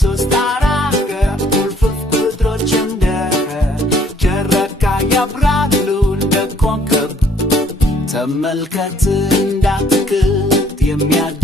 ሶስት አራገ ቁልፍፍ ቁጥሮች እንደ ጨረቃ ያብራሉ እንደ ኮከብ ተመልከት እንዳትክት የሚያድ